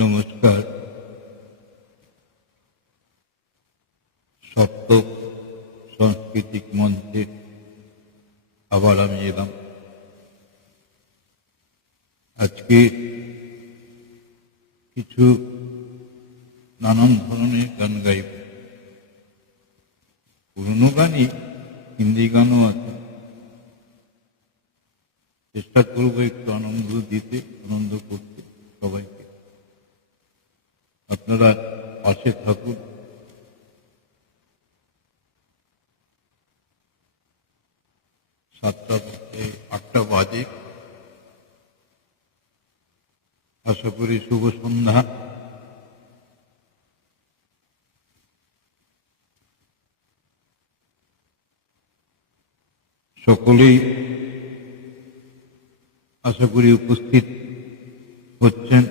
নমস্কার। সপ্তক সাংস্কৃতিক মঞ্চে আবার আমি এলাম। আজকে কিছু নানান ধরনের গান গাইব। পুরনো গানই, হিন্দি গানও আছে। চেষ্টা করবো একটু আনন্দ দিতে, আনন্দ করতে সবাইকে। আপনারা পাশে থাকুন। 7টা থেকে 8টা বাজে। আশা করি শুভ সন্ধ্যা। সকলেই আশা করি উপস্থিত হচ্ছেন।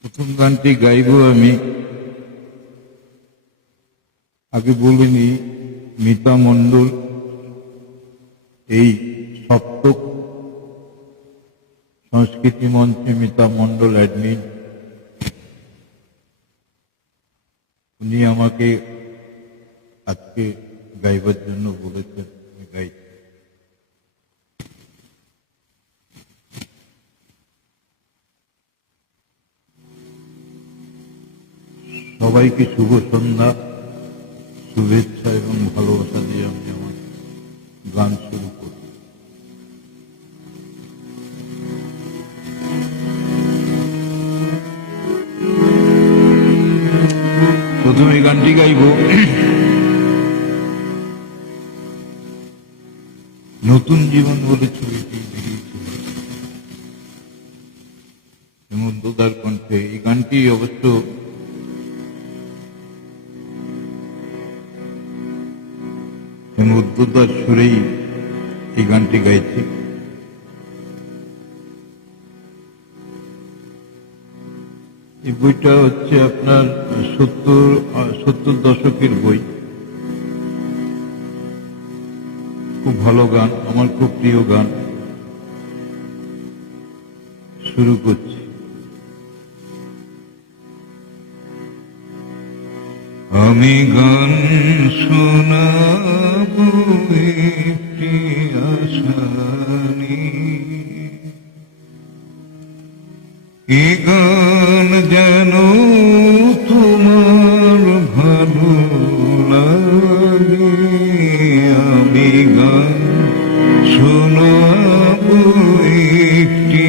প্রথম গানটি গাইব আমি। আগে বলিনি, মিতা মণ্ডল এই সপ্তক সংস্কৃতি মঞ্চে মিতা মণ্ডল অ্যাডমিন, উনি আমাকে আজকে গাইবার জন্য বলেছেন, আমি গাইছি। সবাইকে শুভ সন্ধ্যা, শুভেচ্ছা এবং ভালোবাসা দিয়ে আমি আমার গান শুরু করি। প্রথমে গানটি গাইব নতুন জীবন বলে ছবিটি বেরিয়েছিল হেমন্তদার কণ্ঠে। এই গানটি অবশ্য হেমন্তদার সুরেই এই গানটি গাইছি। এই বইটা হচ্ছে আপনার 70 দশকের বই। খুব ভালো গান, আমার খুব প্রিয় গান। শুরু করছি। আমি গান শোনাবো একটি আশা নিয়ে, এ গান যেন তোমার ভালো লাগে। আমি গান শোনাবো একটি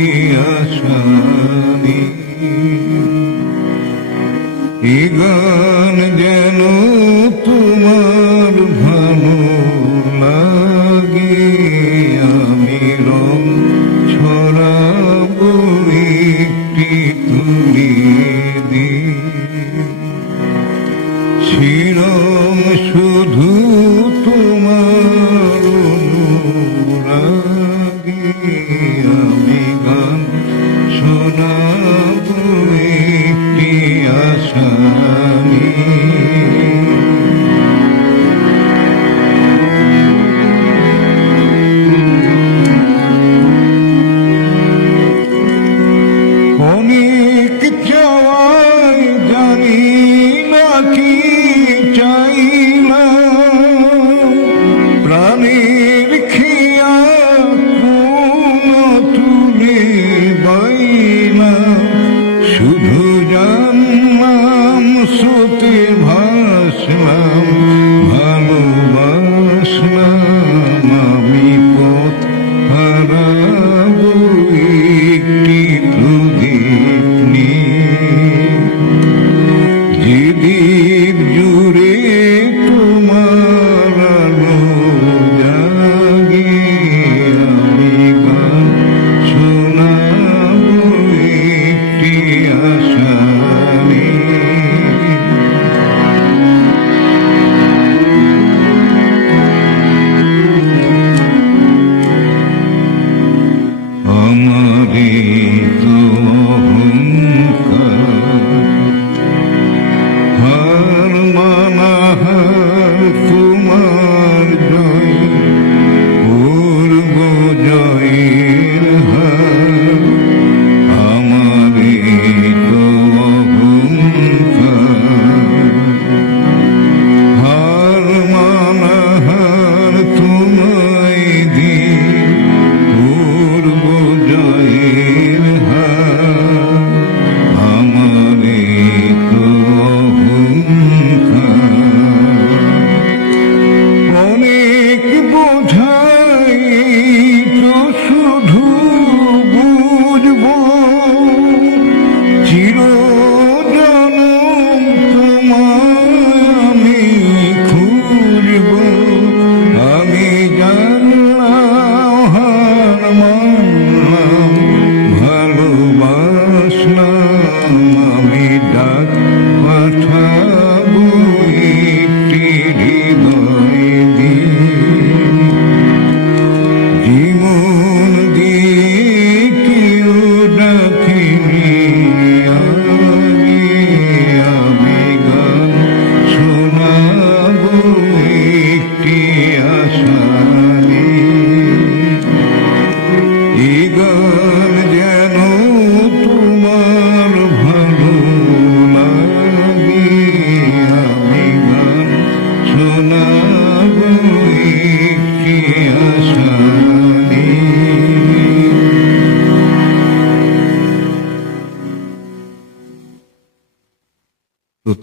আশা নিয়ে, এ গান যেন তোমার ভালো লাগে। আমি রং ছড়াবো একটি তুলিয়ে দিয়ে, শিরং শুধু তোমার অনুরাগ।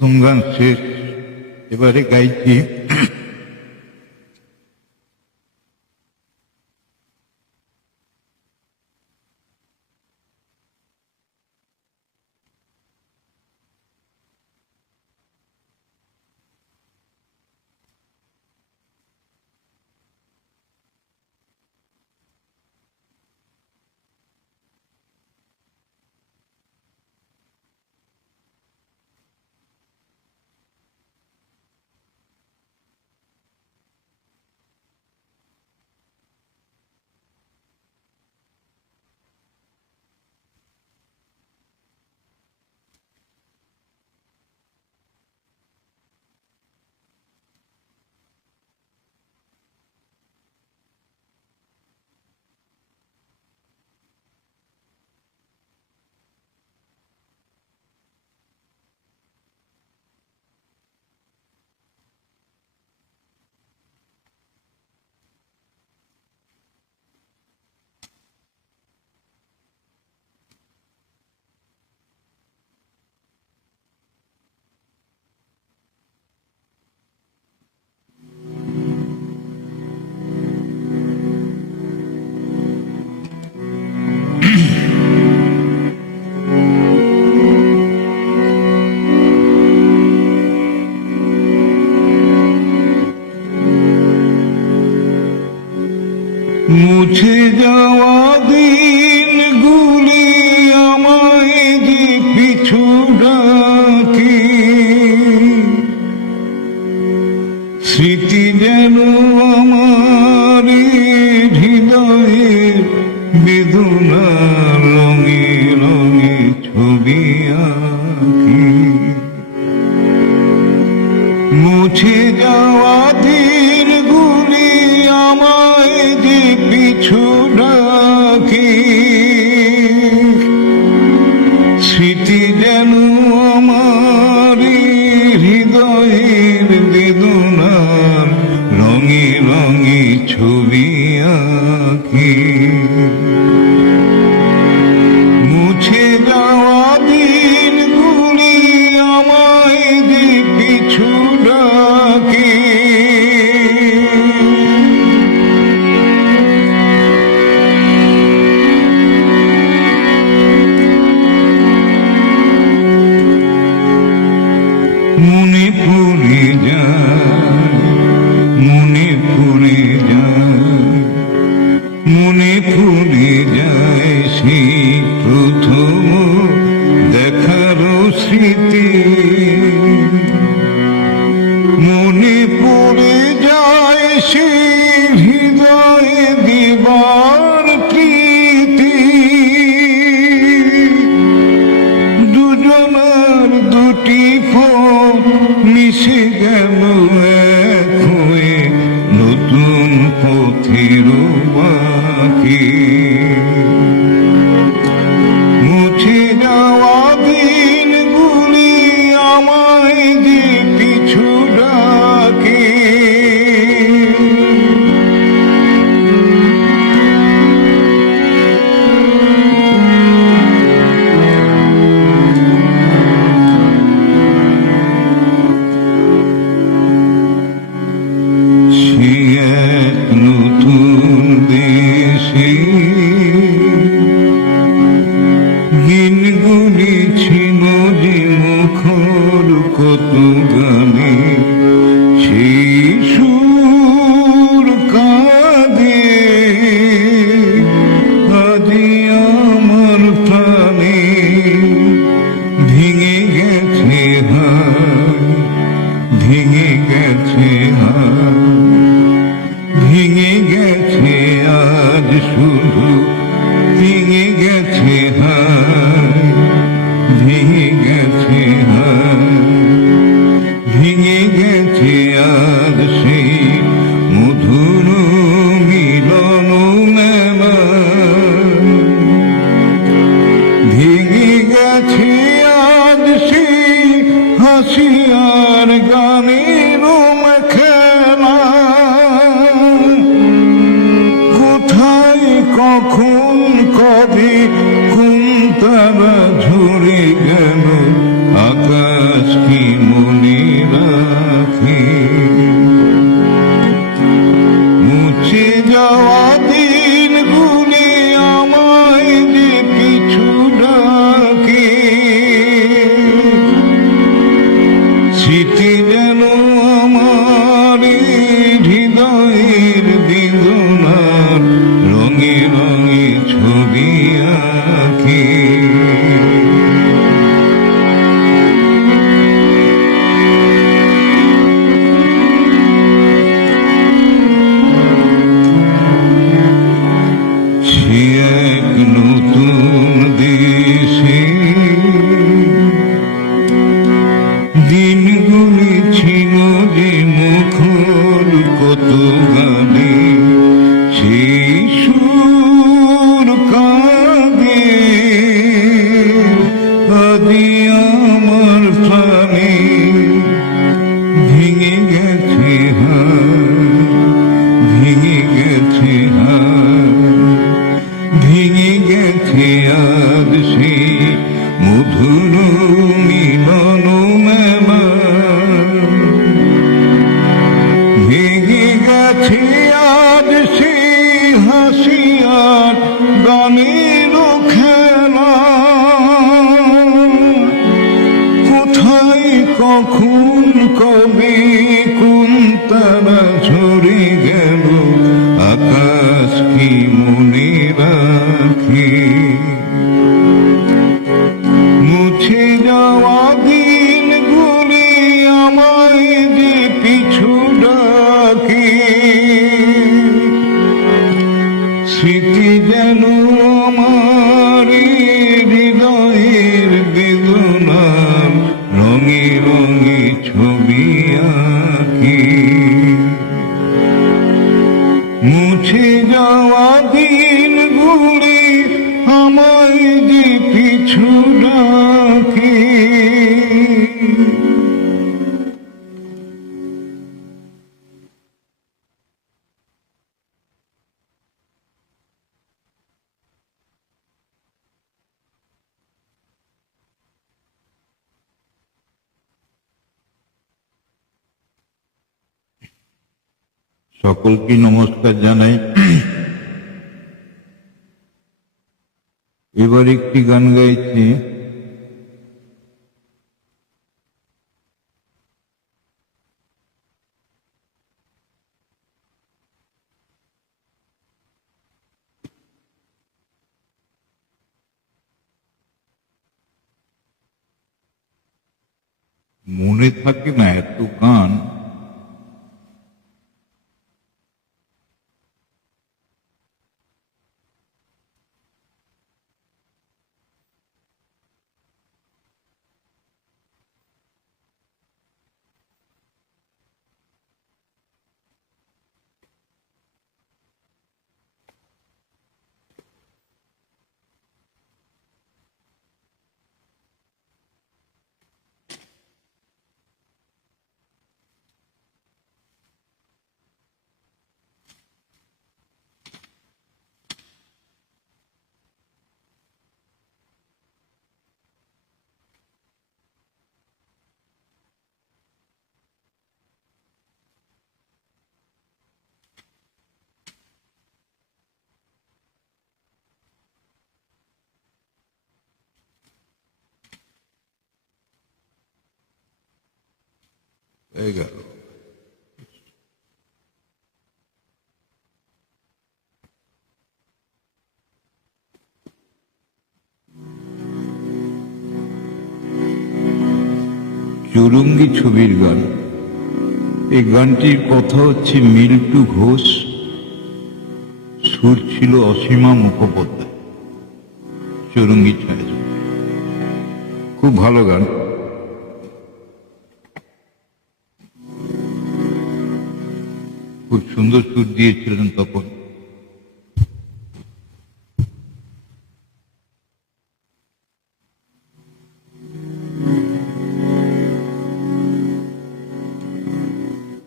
প্রথম গান শেষ, এবারে গাইছি মুছে যাওয়া দিনগুলি আমায় যে পিছু ডাকে, স্মৃতি যেন আমার হৃদয়ের বেদনার রঙে রঙে ছবি আঁকে। মুছে যাওয়া দিনগুলি আমায় যে পিছু ডাকে, স্মৃতি যেন আমার হৃদয়ের বেদনার রঙে রঙে ছবি আঁকে। মুছে যাওয়া দিনগুলি আমায় যে পিছু ডাকে, মনে পড়ে যায়, মনে পড়ে যায়, মনে পড়ে যায় সেই প্রথম দেখার স্মৃতি। মনে পড়ে যায় সেই হৃদয়ে দিবার প্রীতি। দুজনার দুটি পথ মিশে গেল এক হয়ে নতুন পথের বাকি। মুছে যাওয়া দিনগুলি আমায় যে পিছু ডাকে, সে এক নতুন দেশে দিনগুলি ছিল যে মুখর কত গানে, সেই সুর কাঁদে আজি আমার প্রাণে। ভেঙে গেছে হায়, ভেঙে গেছে হায়, ভেঙে গেছে আজ শুধু, ভেঙে গেছে হায়, ভেঙে গেছে হায়, ভেঙে গেছে আজ সেই মধুর মিলন মেলা। ভেঙে গেছে আজ সেই হাসি আর গানের খেলা। কোথায় কখন যাওয়া দিনগুলি আমায় যে পিছু ডাকে, স্মৃতি যেন আমার হৃদয়ের বেদনার রঙে রঙে ছবি আঁকে। সে এক নতুন দেশে দিনগুলি ছিল যে মুখর কত গানে, সেই সুর কাঁদে আদি আমার প্রাণে। ভেঙে গেছে ভেঙে গেছে ভেঙে গেছে আজ সে মধুর মিলন মেলা। ভেঙে গেছে আজ সে হাসি আর গানের খেলা। কোথায় কখন কবে কোন তারা ঝরে গেল, আকাশ কি মনে রাখে। মুছে যাওয়া দিনগুলি আমায় যে পিছু ডাকে, স্মৃতি যেন আমার হৃদয়ের বেদনার রঙে রঙে ছবি আঁকে। মুছে যাওয়া দিনগুলি আমায় যে পিছু ডাকে। সকলকে নমস্কার জানাই। এবার একটি গান গাইছি মনে থাকে না এত গান। হয়ে গেল। চৌরঙ্গী ছবির গান। এই গানটির কথা হচ্ছে মিল্টু ঘোষ, সুর ছিল অসীমা মুখোপাধ্যায়। চৌরঙ্গী ছায়াছবি, খুব ভালো গান। খুব সুন্দর সুর দিয়েছিলেন তখন।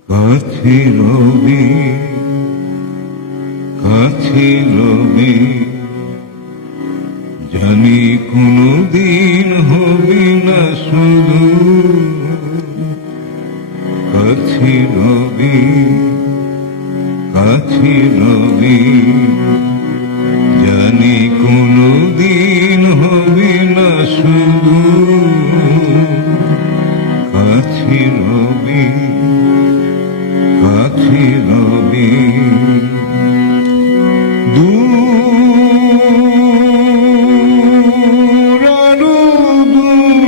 কাছে রবি কাছে রবি, জানি কোনদিন হবে না শুধু। কাছে রবি কাছে কাছে রবি, জানি কোনো দিন হবে না শুধু কাছে রবি, কাছে রবি। দূর আরো দূর,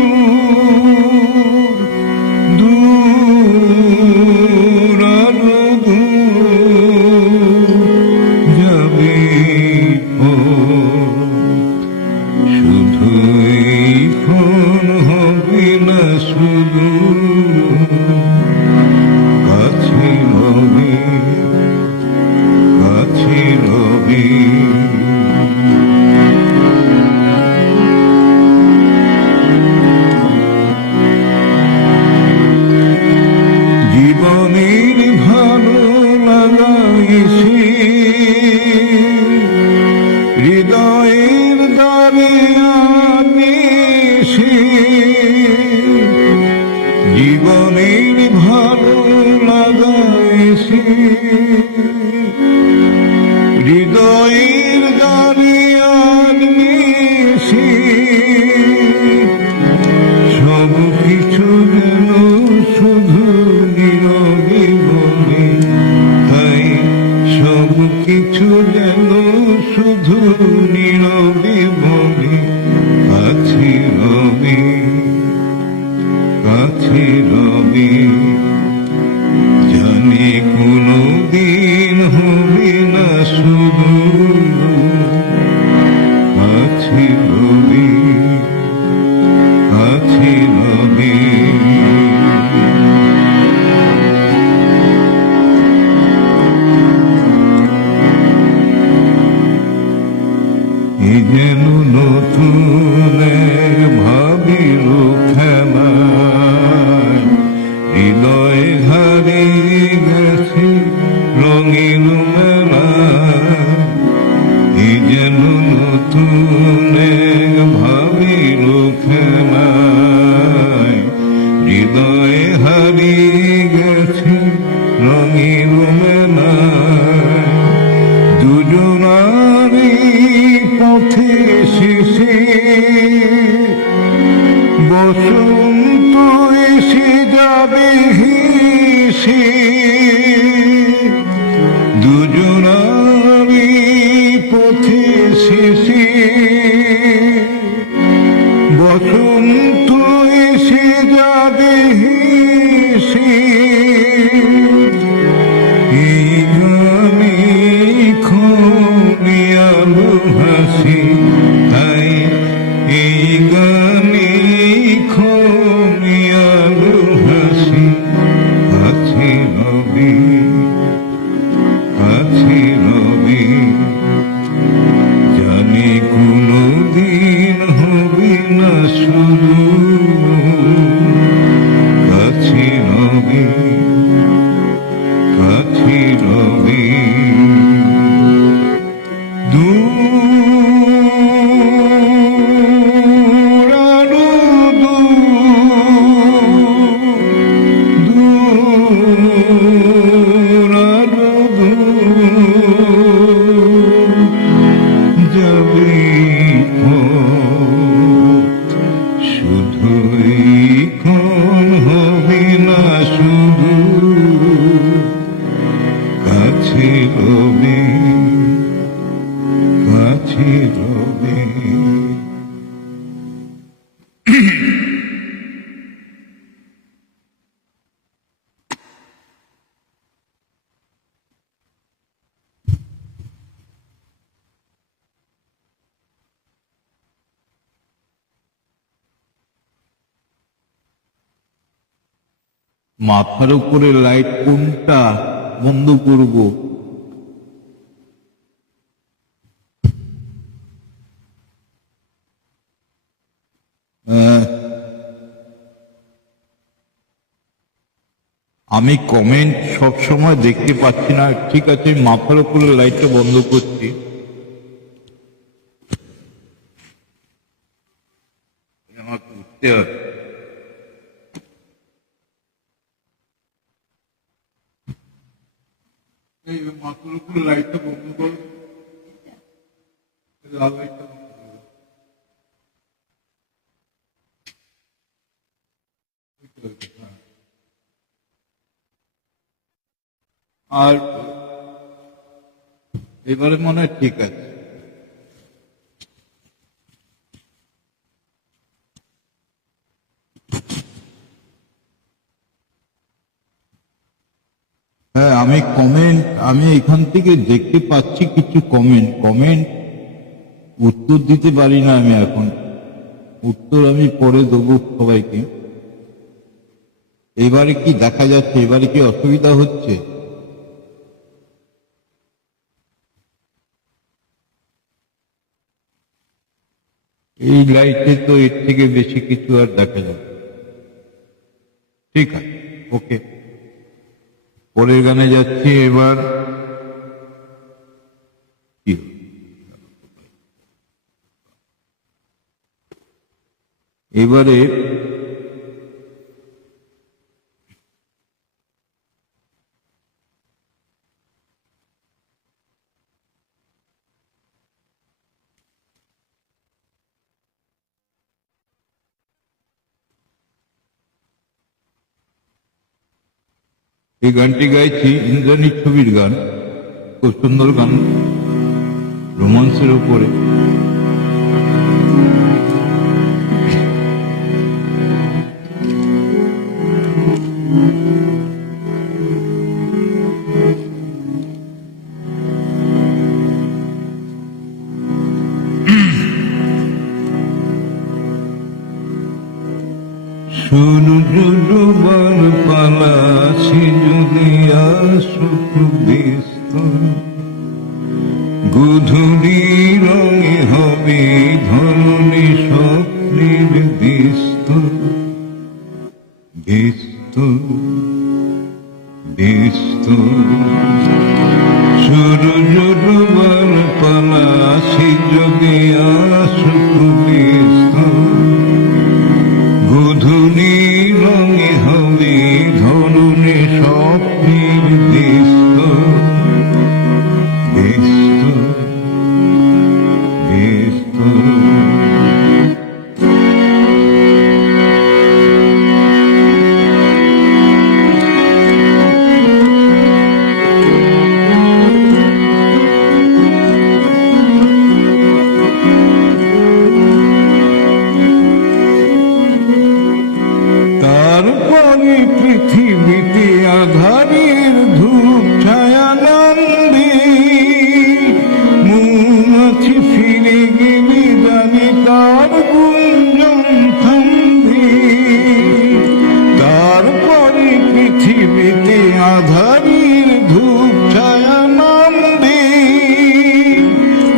দূর আরো দূর যাবে শুধুই ফোন হবে না শুধু কাছে রবি, কাছে রবি। জীবনের ভালো লাগাইছি হৃদয়ের দ্বারে আনিছি, জীবনের ভালো লাগাইছি হৃদয়ের দ্বারে আনিছি, সব কিছু যেন শুধু নীরবে বলে, তাই সব কিছু যেন শুধু নীরবে বলে কাছে রবি, কাছে রবি। জানি কোনো দিন হবে না শুধু কাছে রবি, কাছে রবি। এ যেন নতুন এক ভাবির খেলা, হৃদয় হারিয়ে গেছে রঙিন মেলা। এ যেন নতুন এক ভাবির খেলা, হৃদয় হারিয়ে গেছে রঙিন মেলা। দুজনারই পথে শেষে বসন্ত এসে যাবে হেসে, দুজনারই পথে শেষে বসন্ত এসে যাবে হেসে। এই গানে খনিয়ালো হাসি, তাই এই গানে খনিয়ালো হাসি কাছে রবি, কাছে রবি। জানি কোনো দিন হবে না শুধু কাছে রবি, কাছে রবি। দূর আরো দূর, দূর আরো দূর যাবে শুধুই কোন হবে না শুধু কাছে রবি, কাছে রবি। মাথার উপরে লাইট কোনটা বন্ধ করব? আমি কমেন্ট সব সময় দেখতে পাচ্ছি না। ঠিক আছে, মাথার উপরে লাইটটা বন্ধ করছি। আমাকে উঠতে হবে। এই মাথার উপরে লাইটটা বন্ধ করো, লাল লাইটটা বন্ধ করো। হ্যাঁ। আর এবারে মনে হয় ঠিক আছে। হ্যাঁ, আমি এখান থেকে দেখতে পাচ্ছি কিছু কমেন্ট উত্তর দিতে পারি না আমি এখন। উত্তর আমি পরে দেবো সবাইকে। এবারে কি দেখা যাচ্ছে, এবারে কি অসুবিধা হচ্ছে? এই লাইটে তো এর থেকে বেশি কিছু আর দেখা যাবে। ঠিক আছে, ওকে, পরের গানে যাচ্ছি। এবার কি এবারে এই গানটি গাইছি ইন্দ্রাণী ছবির গান, খুব সুন্দর গান, রোমান্সের উপরে। সূর্য ডোবার পালা আছে যদি আসুক বিস্তর, গধূলি রঙে হবে ধরণী স্বপ্নের বিস্তর, বিস্তর বিস্তর। সূর্য ডোবার পালা আছে যদি আসুক বিস্তর, গধূলি রঙে হবে ধরণী স্বপ্নের বিস্তর, বিস্তর বিস্তর। তারপরে পৃথিবীতে আধারের ধূপ ছায়া নামবে, মৌমাছি ফিরে গেলে জানে তার গুঞ্জন থামবে। তারপরে পৃথিবীতে আধারের ধূপ ছায়া নামবে,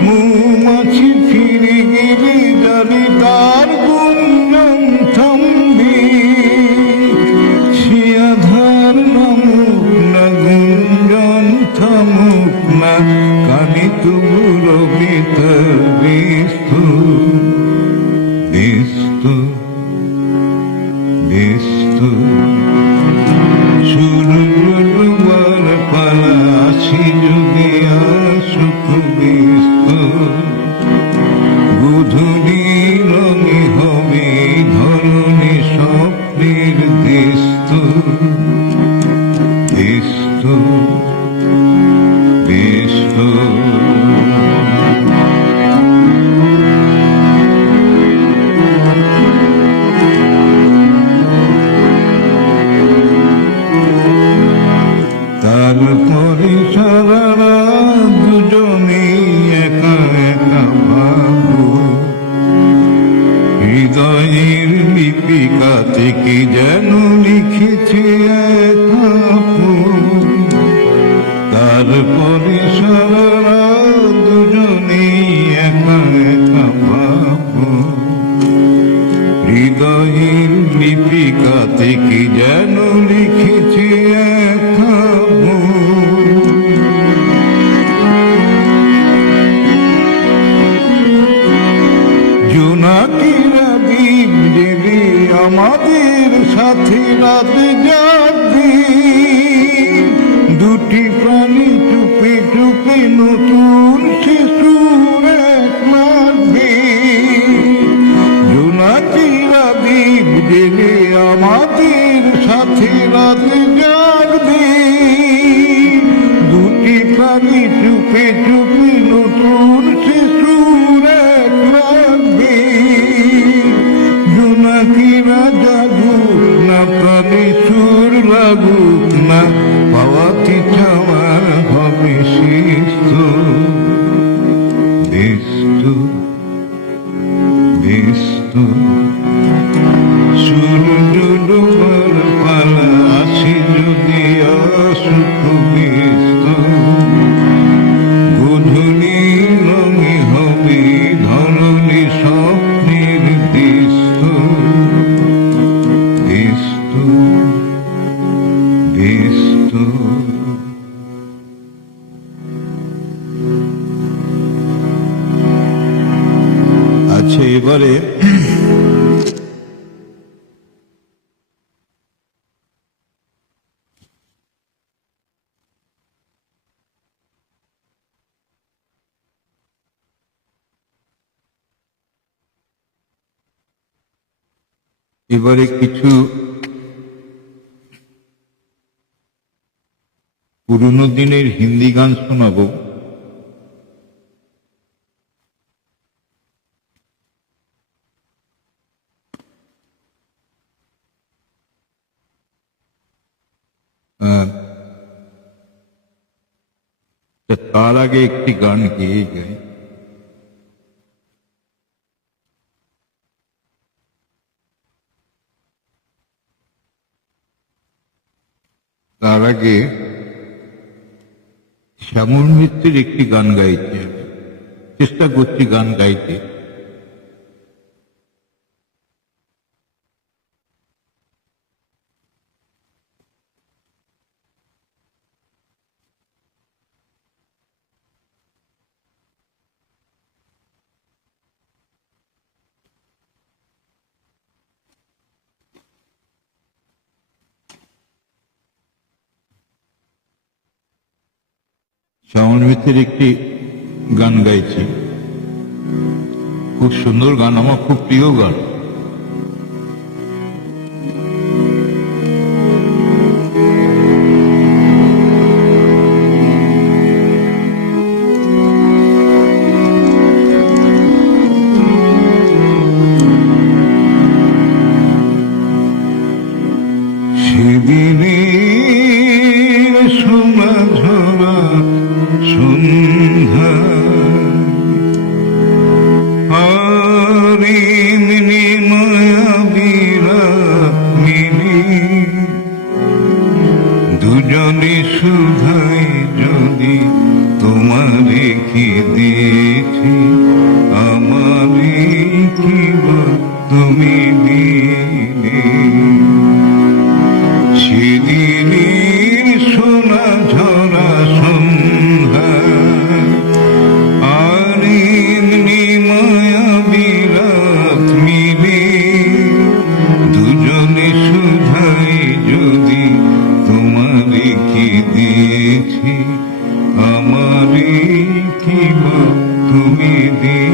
মৌমাছি ফিরে গেলে জানে তার গুঞ্জন থামবে। সে আধার নামুক না গুঞ্জন থামুক না, কানে তবুর ভিতর বিস্তর, বিস্তর বিস্তর। সূর্য ডোবার পালা আছে যদি আসুক বিস্তর, গধূলি রঙে হবে ধরণী স্বপ্নের বিস্তর, বিস্তর বিস্তর। তারপরে সারা রাত দুজনে একা একা ভাবো, হৃদয়ের লিপিকা থেকে যেন লিখেছে একা ফুল। তারপরে সারা রাত দুজনে একা একা ভাবো, হৃদয়ের লিপিকা থেকে যেন লিখেছে একা ফুল। জোনাকিরা দ্বীপ জেলে আমাদের সাথে রাত জাগবে, দুটি প্রাণী নতুন শিশুর এক লাগবে, জোনাকিরা দ্বীপ জেলে আমাদের সাথে রাত জাগবে, দুটি প্রাণী চুপে চুপে নতুন শিশুর এক লাগবে, জোনাকিরা জাগুক না প্রাণী সুর লাগুক না, পাওয়াতি চাওয়ার হবে শিস্ত বিস্ত বিস্ত, সূর্য ডোবার পালা আসি যদি আসুক বিস্ত, গধূলি রঙে হবে ধরণী স্বপ্নের দিস্ত দিস্ত দিস্ত। আচ্ছা, এবারে কিছু পুরনো দিনের হিন্দি গান শোনাবো। তার আগে একটি গান গেয়ে যায়। তার আগে শ্যামল মিত্রের একটি গান গাইতে, চেষ্টা করছি গান গাইতে। শ্যামল মিত্রের একটি গান গাইছি, খুব সুন্দর গান, আমার খুব প্রিয় গান। দুজনে সুধাই যদি তোমারে কি দিয়েছি, আমারে কি তুমি দিলে, সেদিনের সোনা ঝরা সন্ধ্যা আর এমনি মায়াবী রাত মিলে, দুজনে সুধাই যদি তোমারে কি দিয়েছি, আমারে কি তুমি দিয়েছি।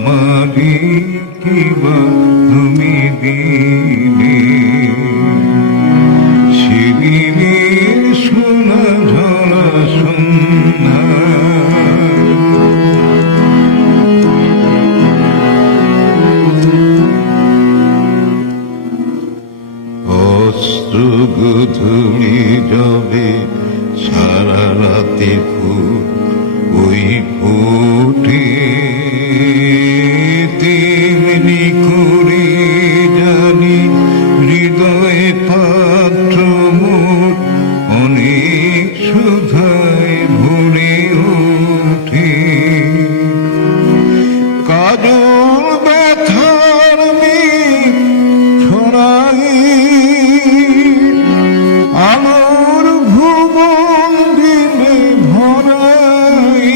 আমারই কিবা তুমি দিলে সেদিনের সোনা ঝরা সন্ধ্যা অস্ত্র গোধূলি যাবে সারা রাতে ফুল ওই ফুটে তেমনি করে জানি হৃদয়ে পাত্র মোর অনেক সুধায় ভরে ওঠে কাজল ব্যথার মেঘ ছড়াই আলোর ভুবন দিনে ভরাই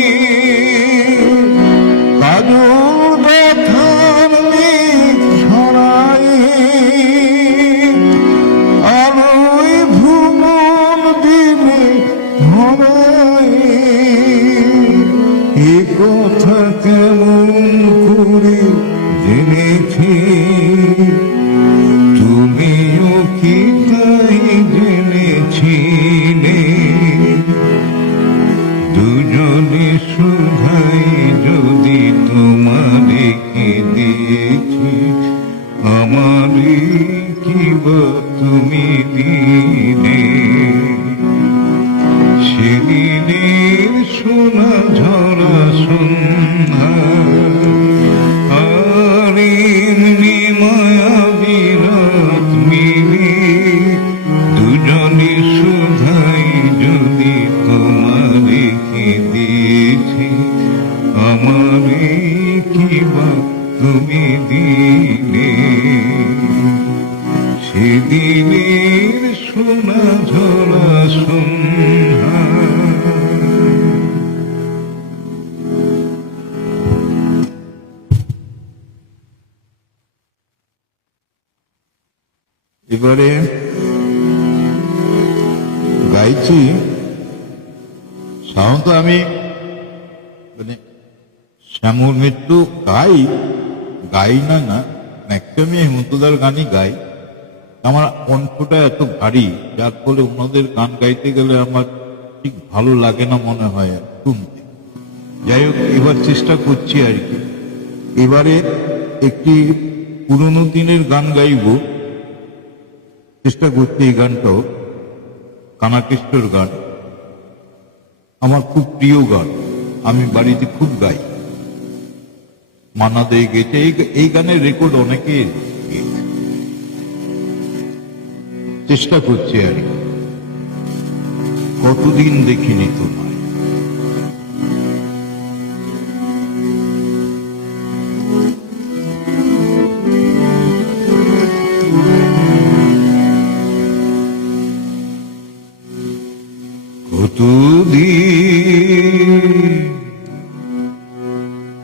কাজল ব্যথার মেঘ ছড়াই আলোয় ভুবন দিনে ভরাই এ কথা কেমন করে জেনেছি তুমিও কি তাই জেনেছিলে দুজনে সুধাই যদি তোমাদেরকে দিয়েছি আমারই কিবা তুমি দিলে সেদিনের সোনা ঝরা সন্ধ্যা আর এমনি মায়াবী রাত মিলে দুজনে সুধাই যদি তোমাদেরকে দিয়েছি আমারে কিবা তুমি দিলে সেদিনের সোনা ঝরা সন্ধ্যা এবারে গাইছি সাধারণত আমি মানে শ্যামল মৃত্যু গাই গাই না না ম্যাক্সিমাম হেমন্তদার গানই গাই আমার কণ্ঠটা এত ভারী যার ফলে ওনাদের গান গাইতে গেলে আমার ঠিক ভালো লাগে না মনে হয় শুনতে। যাই হোক এবার চেষ্টা করছি আর কি। এবারে একটি পুরনো দিনের গান গাইব, চেষ্টা করছি এই গানটাও কানাকেশ্বর গান, আমার খুব প্রিয় গান, আমি বাড়িতে খুব গাই। মানা দিয়ে গেছে এই গানের রেকর্ড অনেকে গেছে। চেষ্টা করছি আর কি। কতদিন দেখিনি তোমায়।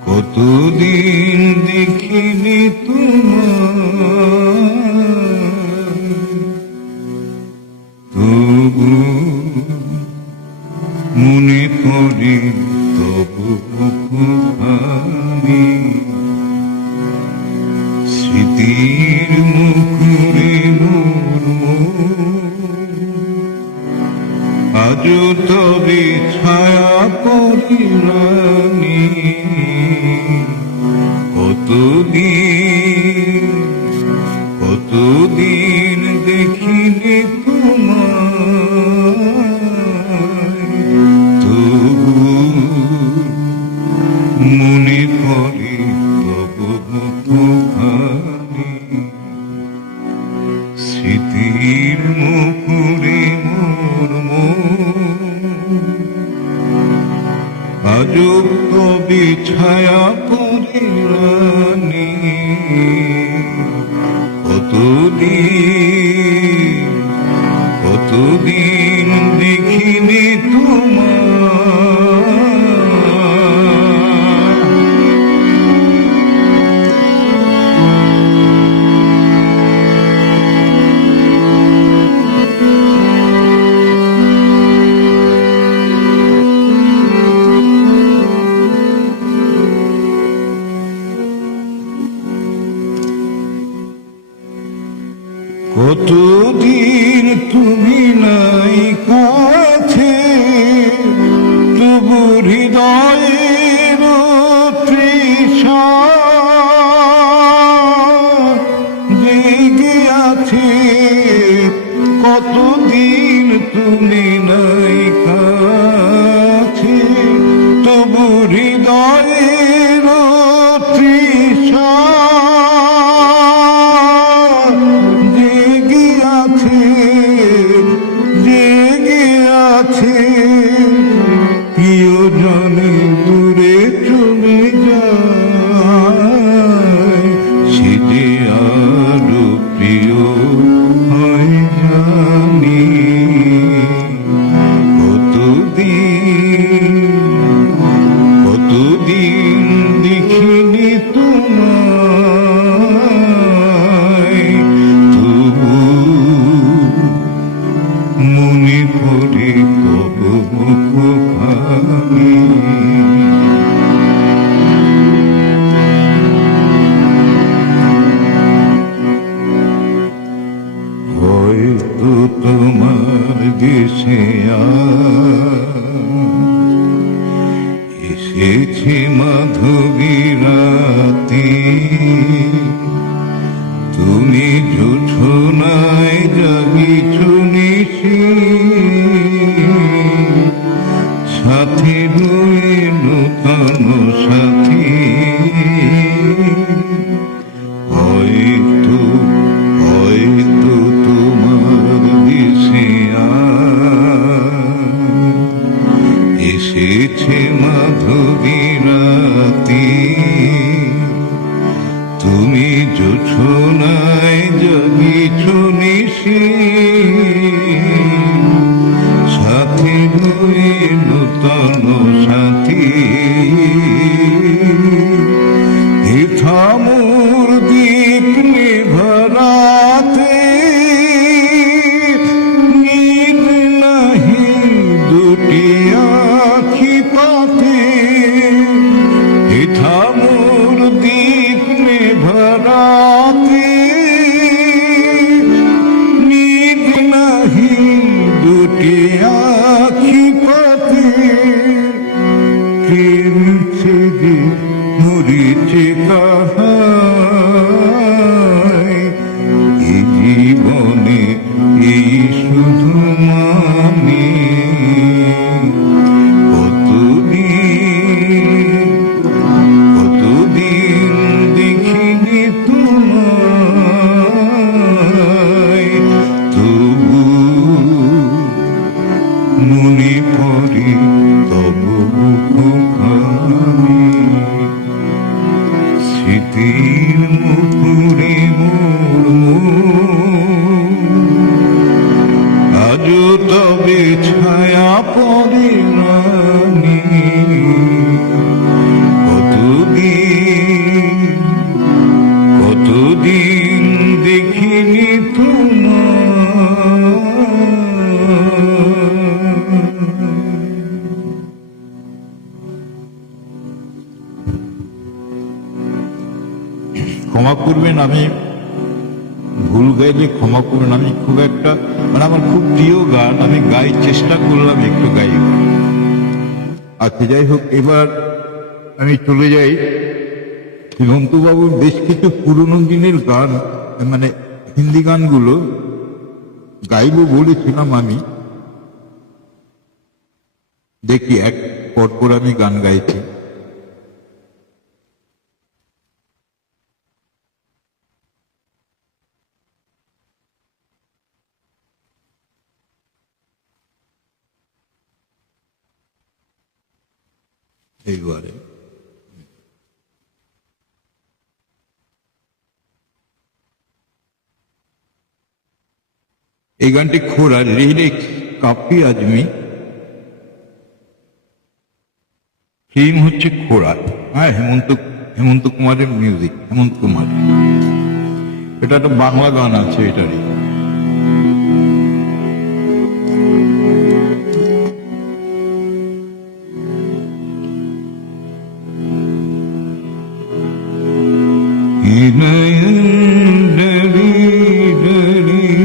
কতদিন দেখিনি তোমায় তবু মনে পড়ে তবু মুখখানি স্মৃতির মুখরে মোর আজও তবে ছায়া পরিরানি কতদিন দেখিনি তোমায় তবু মনে পড়ে তবু মুখখানি স্মৃতির মুখরে মোর আজও কবি ছায়া পরিরানি কতদিন দেখিনি তোমায়। কতদিন তুমি নাই কাছে, তবু হৃদয়ের তৃষা জেগে আছে। কতদিন তুমি নাই কাছে, তবু হৃদয়ের তৃষা জেগে আছে, জেগে আছে। প্রিয়জনে দূরে চলে যায়, সে যে আরো প্রিয় হয় জানি। কতদিন কতদিন দেখিনি তোমায়, তবু মনে পড়ে কবে মুখখানি। হয়তো তোমার দেশে এসেছে মাধবী রাতে, তুমি জোছনায় জাগিছ নিশি, সাথে রয়ে নূতন সাথী। হয়তো হয়তো তোমার দেশে এসেছে মাধবী রাতে, তুমি জোছনায় জাগিছ নিশি, সাথে হয়ে নূতন সাথী। হেথা মোর দীপ নিভরাতে, নীল নাহি দুটি আখি পাতে। হেথা মোর দীপ নিভরাতে, নীল নাহি দুটি আখি পাতে। কেড়েছে যে মরিছে কাহায়, এই জীবনে এই শুধু মানে। কতদিন কতদিন দেখিনি তোমায়, তবু মনে পড়ে তব মুখখানি। স্মৃতির মুখরে মোর আজও তবে ছায়া পড়ে রানী। কতদিন কতদিন দেখিনি তোমায়। ক্ষমা করবেন, আমি ভুল গাইলে ক্ষমা করবেন। আমি খুব একটা আমার খুব প্রিয় গান, আমি চেষ্টা করলাম একটু গাই। আচ্ছা, যাই হোক, এবার আমি চলে যাই। হেমন্ত বাবুর বেশ কিছু পুরনো দিনের গান, হিন্দি গানগুলো গাইবো বলেছিলাম আমি। দেখি এক পরপর আমি গান গাইছি। এইবারে এই গানটি খোরা, লিরিক্স কাফি আজমি, ফিল্ম হচ্ছে খোরা। হ্যাঁ, হেমন্ত কুমারের মিউজিক, হেমন্ত কুমার। এটা একটা বাংলা গান আছে এটারই। ডরি ডরি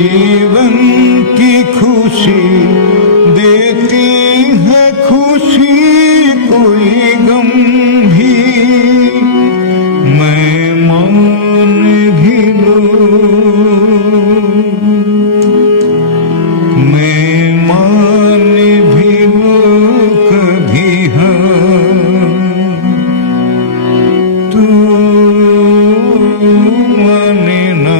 जीवन की खुशी देती है खुशी कोई गम भी मैं मान भी लूं मैं मान भी लूं कभी हाँ तू माने ना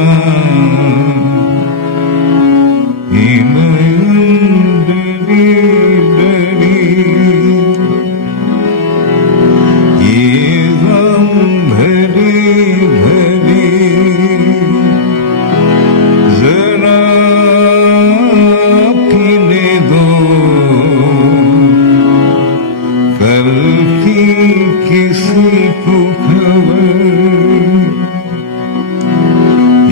किसी को खबर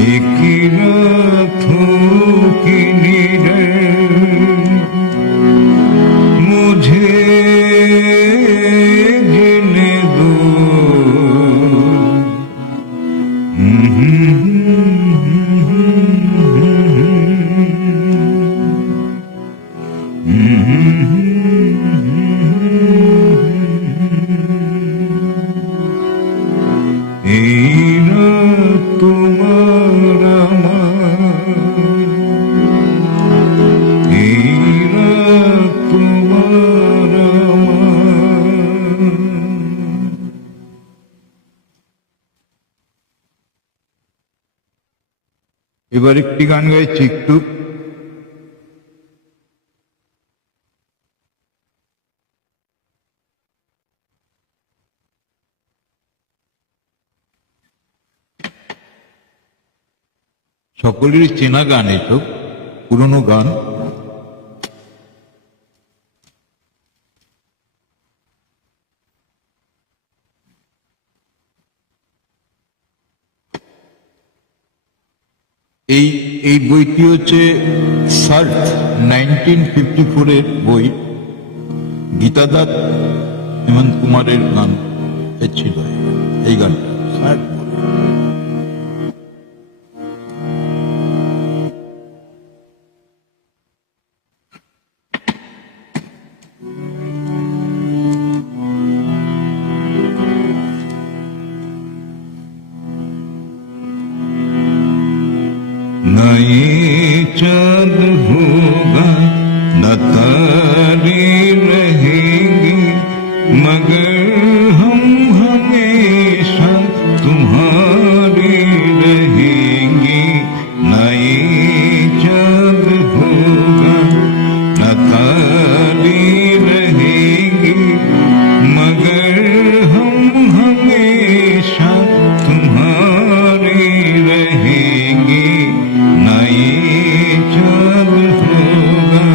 एक रातों की निडर मुझे जीने दो तुम्हारा तुम्हारा এবার একটি গান গাইছি একটু সকলেরই চেনা গান এসব পুরনো গান এই এই বইটি হচ্ছে সার্চ 1954 এর বই গীতাদাস হেমন্ত কুমারের গান ছিল এই গানটা সার্চ न ये चाँद होगा न तारे रहेंगे मगर हम हमेशा तुम्हारे रहेंगे न ये चाँद होगा न तारे रहेंगे मगर हम हमेशा तुम्हारे रहेंगे चाँद होगा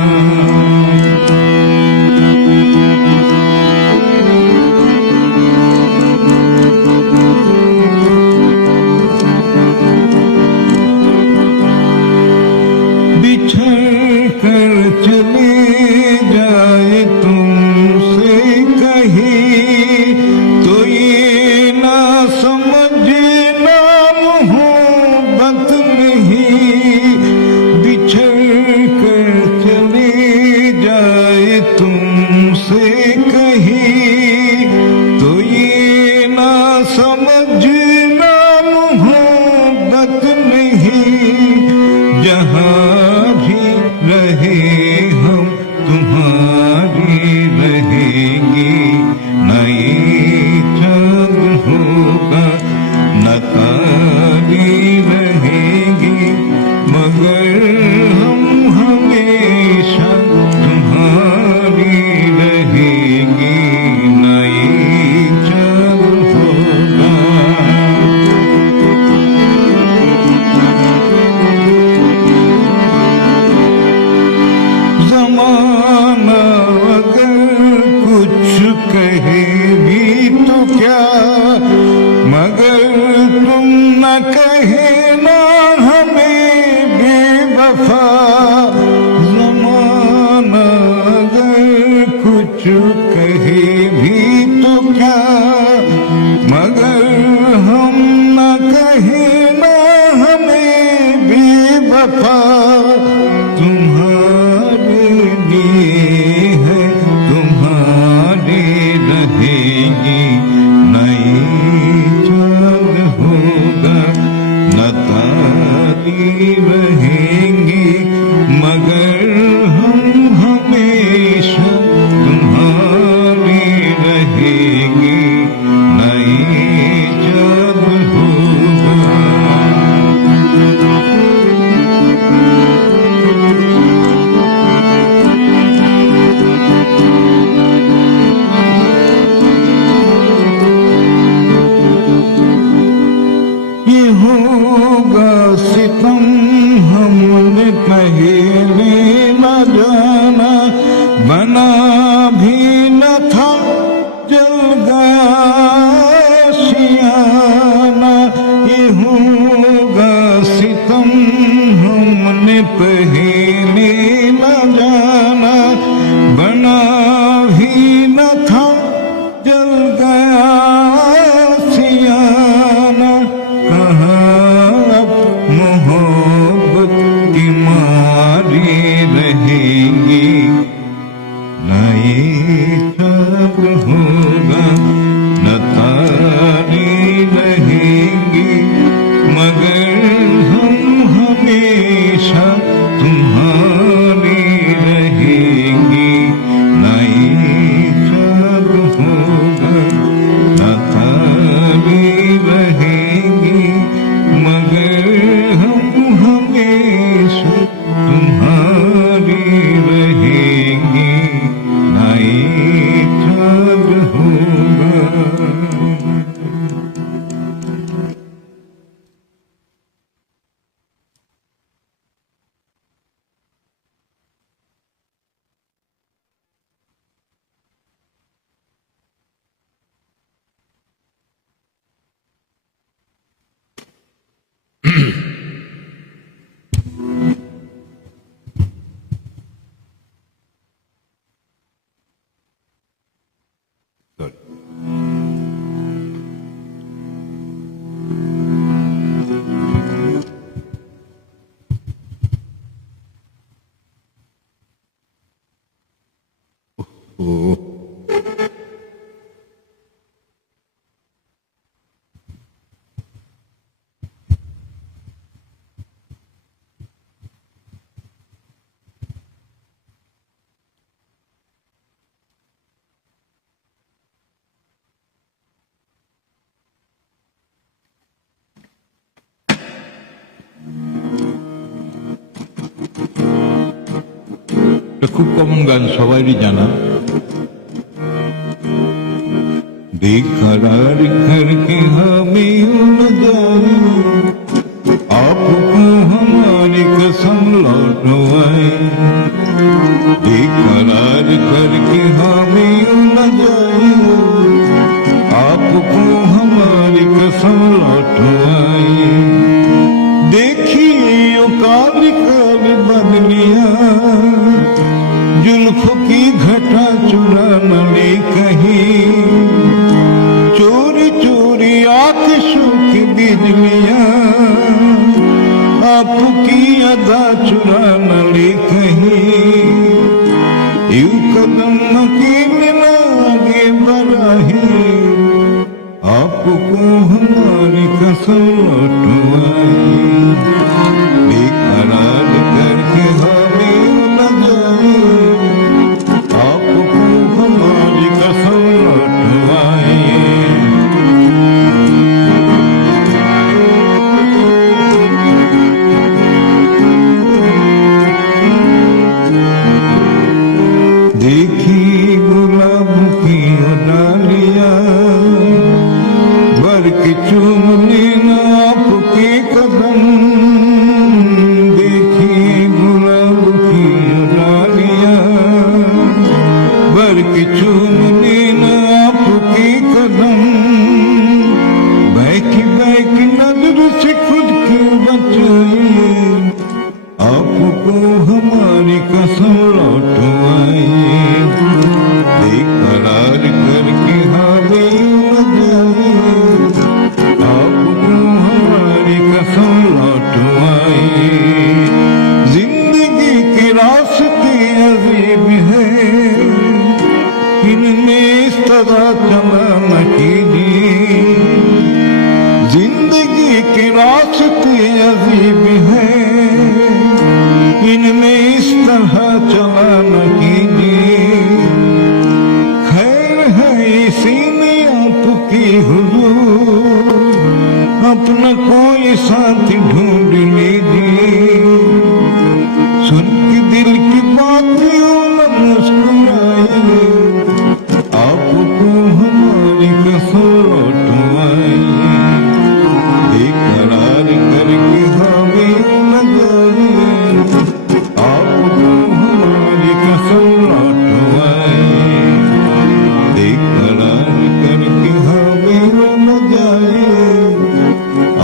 रहेंगे मगर हम हमेशा तुम्हारे रहेंगे नए जब होगा। ये होगा सितम हमने पहले न जाना, बना भी न था जल गया शियाना। ये होगा सितम हमने पहले न जाना, बना भी न था जल गया सियाना। मोहब्बत की मारे रहेंगे नए चाँद होगा, न तारे रहेंगे मगर हम हमेशा तुम्हारे रहेंगे नए चाँद होगा, न तारे रहेंगे मगर हम हमेशा तुम्हारे रहेंगे नए चाँद होगा। Oh. খুব কমন গান, সবারই জানা। बेकरार करके हमें उलझाए, आपको हमारी कसम लौटवाए। बेकरार करके हमें उलझाए, आपको हमारी कसम लौटवाए। देखिए यो काली काली बदलियां, जुल्फों की घटा चुरा न ले कहीं, चोरी चोरी आतिशों की बिजलियां, आपकी अदा चुरा न ले कहीं। यूं कदम अकेले न आगे बढ़ाए, आपको हमारी कसम लौटवाए। बेकरार करके हमें उलझाए, आपको हमारी कसम लौटवाए। देखी गुलाब की डालियां, भर के चूम लेना आपके कदम। देखी गुलाब की डालियां, भर के चूम लेना आपके कदम। बहकी नजर से खुद क्यों बचाइए, आपको हमारी कसम लौटवाए। बेकरार करके हमें उलझाए, आपको हमारी कसम लौटवाए। जिंदगी के रास्ते अजीब है, इनमें इस तरह चला न कीजिए। जिंदगी के रास्ते अजीब है, के ढूंढ लीजिए, सुन के दिल की बातियों में मुस्कुराइए, आपको हमारी कसम लौटवाइए, बेकरार करके हमें न जाइए, आपको हमारी कसम लौटवाइए, बेकरार करके हमें न जाइए,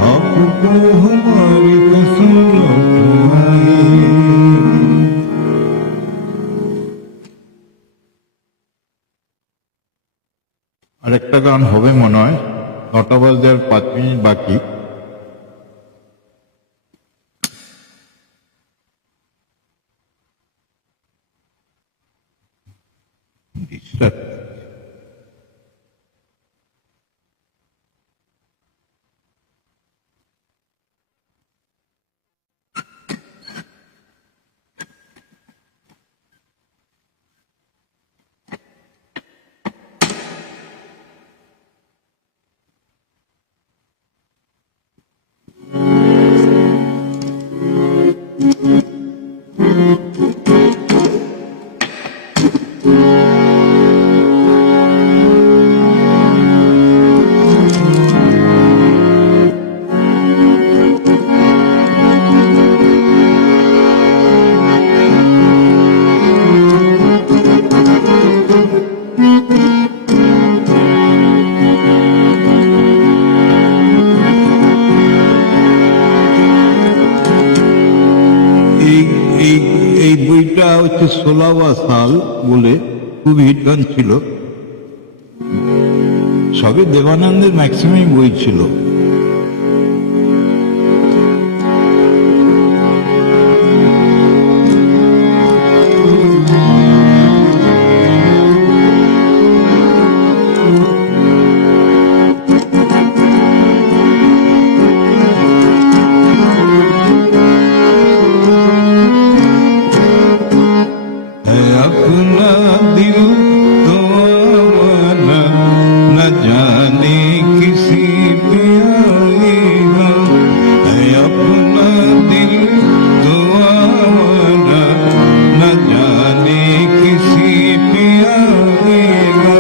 आपको हमारी कसम लौटवाइए। আরেকটা গান হবে মনে হয়, 9টা বাজতে আর 5 মিনিট বাকি। Disturb। এই বইটা হচ্ছে 16 সাল বলে খুব হিট গান ছিল, সবই দেবানন্দের ম্যাক্সিমাম বই ছিল। है अपना दिल तो आवारा, न जाने किसी पे आएगा, है अपना दिल तो आवारा, न जाने किसी पे आएगा।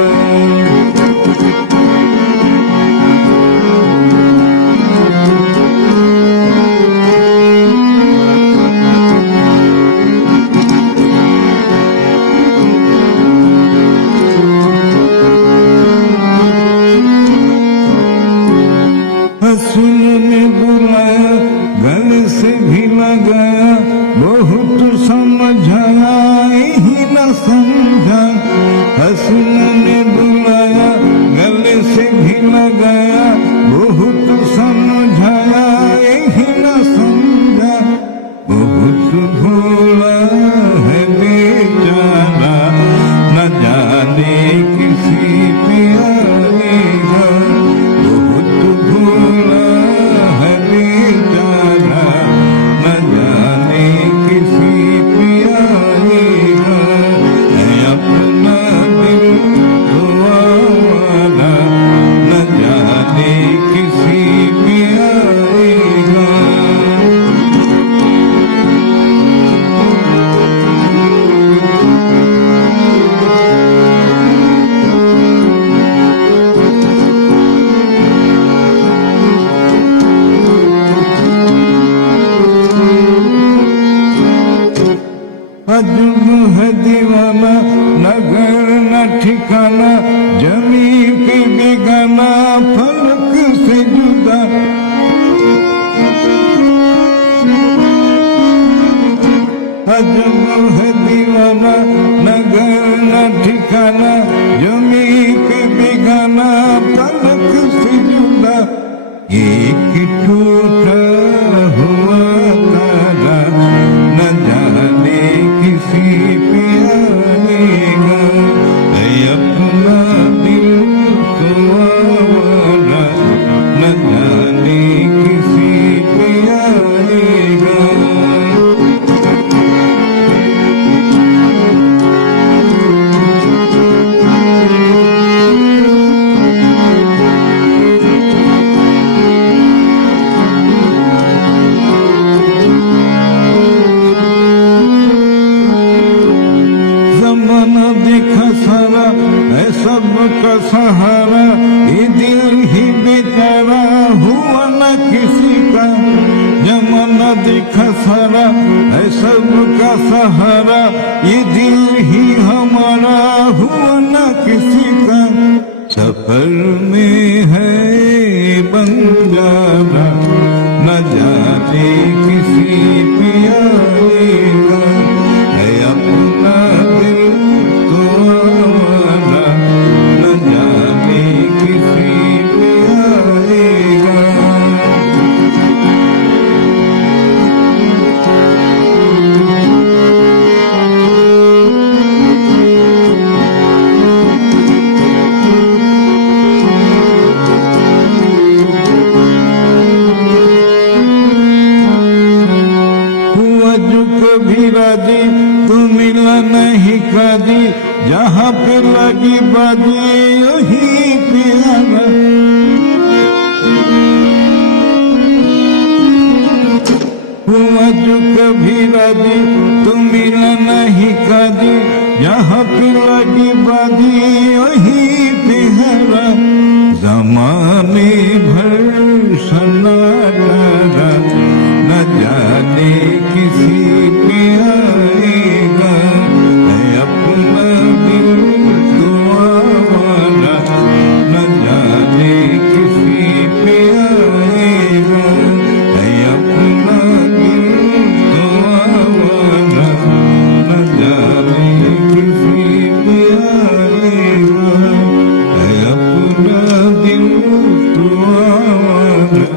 हसीन ने बुलाया, गले से भी लगाया, बहुत समझाया ही न समझा। हसीन ने बुलाया, गले से भी लगाया, बहुत समझाया ही न समझा। बहुत भोला है बेचारा, न जाने किसी पे आएगा, बहुत भोला है बेचारा, न जाने किसी पे आएगा, है अपना दिल तो आवारा, न जाने किसी पे आएगा। अजब है दीवाना, न घर न ठिकाना, जमी पे बेगाना, फलक से जुदा। अजब है दीवाना, न घर न ठिकाना, जमी पे बेगाना, फलक से जुदा। एक टूटा हुआ तारा, न जाने किसी पे आएगा, है अपना दिल तो आवारा, न जाने किसी पे आएगा। देखा सारा है सबका सहारा, ये दिल ही हमारा हुआ ना किसी का, सफर में है बंजारा, न जाने किसी पे आएगा, है अपना दिल तो आवारा, न जाने किसी पे आएगा। हुआ जो कभी राजी तो मिला नहीं काजी, जहाँ पे लगी बाजी वहीं पे आना। हुआ जो कभी राजी तो मिला नहीं काजी, जहाँ पे लगी बाजी वहीं पे हरा, जमाने भर सन्नाटा, न जाने किसी पे आएगा, है अपना दिल तो आवारा, न जाने किसी पे आएगा, है अपना दिल तो आवारा, न जाने किसी पे आएगा, है अपना दिल तो आवारा,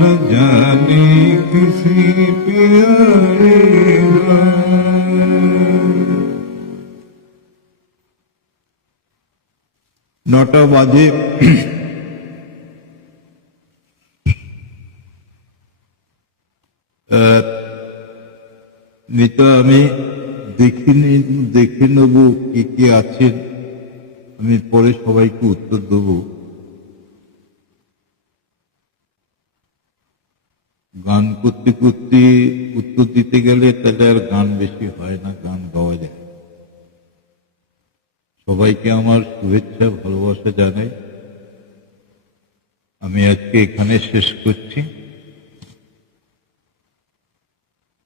न जाने किसी पे आएगा। নটা বাজে। নেতা আমি দেখে নেব কে কে আছেন, আমি পরে সবাইকে উত্তর দেব। গান করতে করতে উত্তর দিতে গেলে তাহলে আর গান বেশি হয় না, গান গাওয়া যায়। সবাইকে আমার শুভেচ্ছা ভালোবাসা জানাই। আমি আজকে এখানে শেষ করছি।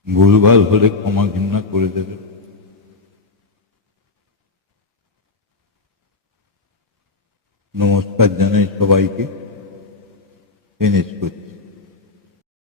ভুলভাল হলে ক্ষমা ঘৃণা করে দেবেন। নমস্কার জানাই সবাইকে, ফিনিশ করছি।